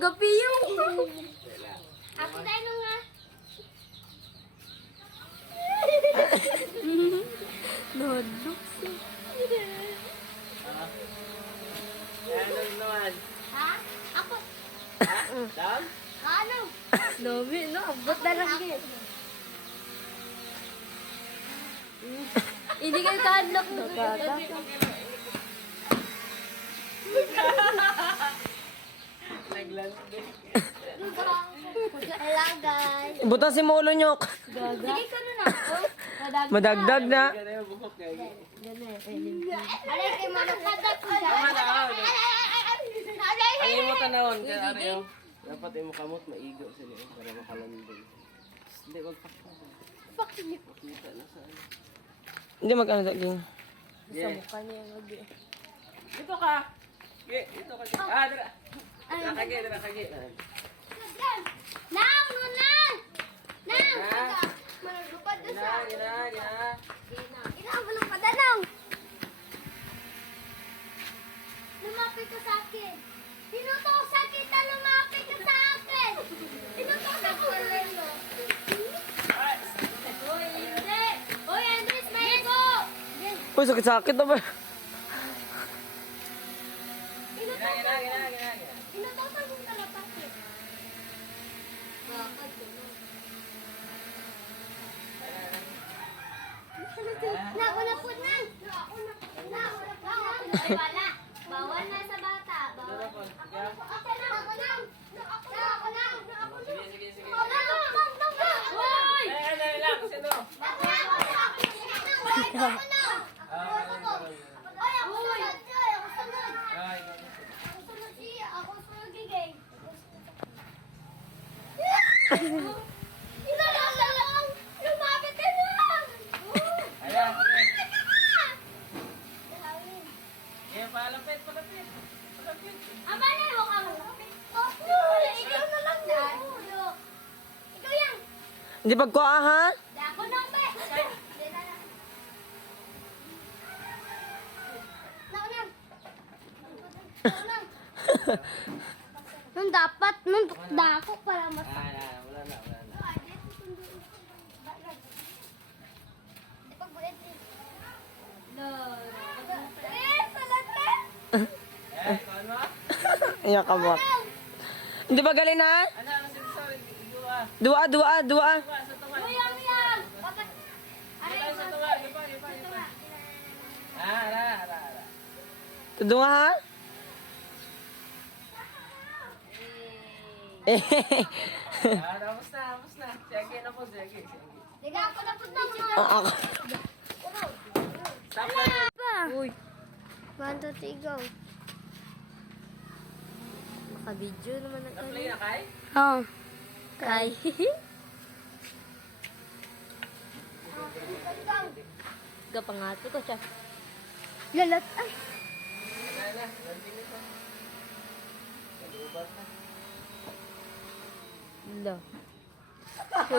Agapiyo. Ako tayo nung nga. Nodok. Ano naman? Ha? Ako. Ha? Dam? Ano? Dami, no? Abot na lang yun. Hindi kayo ka-unlock. Nakaka. Naglanding. Guys. Butas si Molo Nyok. Sige ka na ako. Madagdag na. Alay kay manakadat ko dyan. Tama na, oh. Alay. Ang imo tanawon kay Aryo. Dapat imo kamot maigo sa niyo para makalanding. Hindi wag pa. Fuck you. Kita na sa ano. Hindi mag-ano daging. Yeah. Kanya mag Dito ka. Okay, dito ka. Ah, dira. Dira kage, dira kage. Nang, nang. Nang. Ah. Manulupad doon Gina, sa. gina, gina. Ina, walang padanang. Lumapit ka sa akin. Pinuto ko sa kita, lumapit ka sa akin. Pinuto ko sa kulay mo. Uy, hindi. Uy, Andres, may go. Uy, sakit-sakit na ba? Gano'n? Na, una po na. Na, na. Wala. Bawal na sa bata. Bawal. Po. Yeah. Ako na, ako na. Na, ako na, ako na. Na, ako na. Sige, sige, sige. Ako na, ako na, ako na. Eh, eh? Ako na, ako na. Ako na, ako na. Ah, Ako na. Ay, ako sunod. Ay, ako sunod. Ay, ganun. Ako sunod siya. Ako sunod gigay. Inalala lang. Lumapit ka lang. Ayan. Lumapit ka na. Eh, palapit, palapit. Palapit. Ama na mo ka mo. Oh, ikaw na lang na. Ikaw yan. Hindi pagkuha ha? Dako na ba? Nung dapat, nung dako para mas... Ah, ah, wala na, wala na. Eh, salate! Eh, kuhan mo? Iyak ka ba? Hindi ba galing na? Ano, ano sinasabi? Dua. Dua, dua, dua. Dua, sa tuwa. Uyang, uyang! Dapat... Dua, sa tuwa. Ah, ara, ara, ara. Tudunga ha? Eh, Ah, tapos na, tapos na. Sige na po, sige, sige. Ako na mo. Ah, ako. Stop na. Pa! Uy! One, two, three, go. Naka-video naman ang Na-play na kay? Oo. Kay. Gapangato ko siya. Lalat. Ay! Wala na, landing ito. Nag-ubat na. Lo.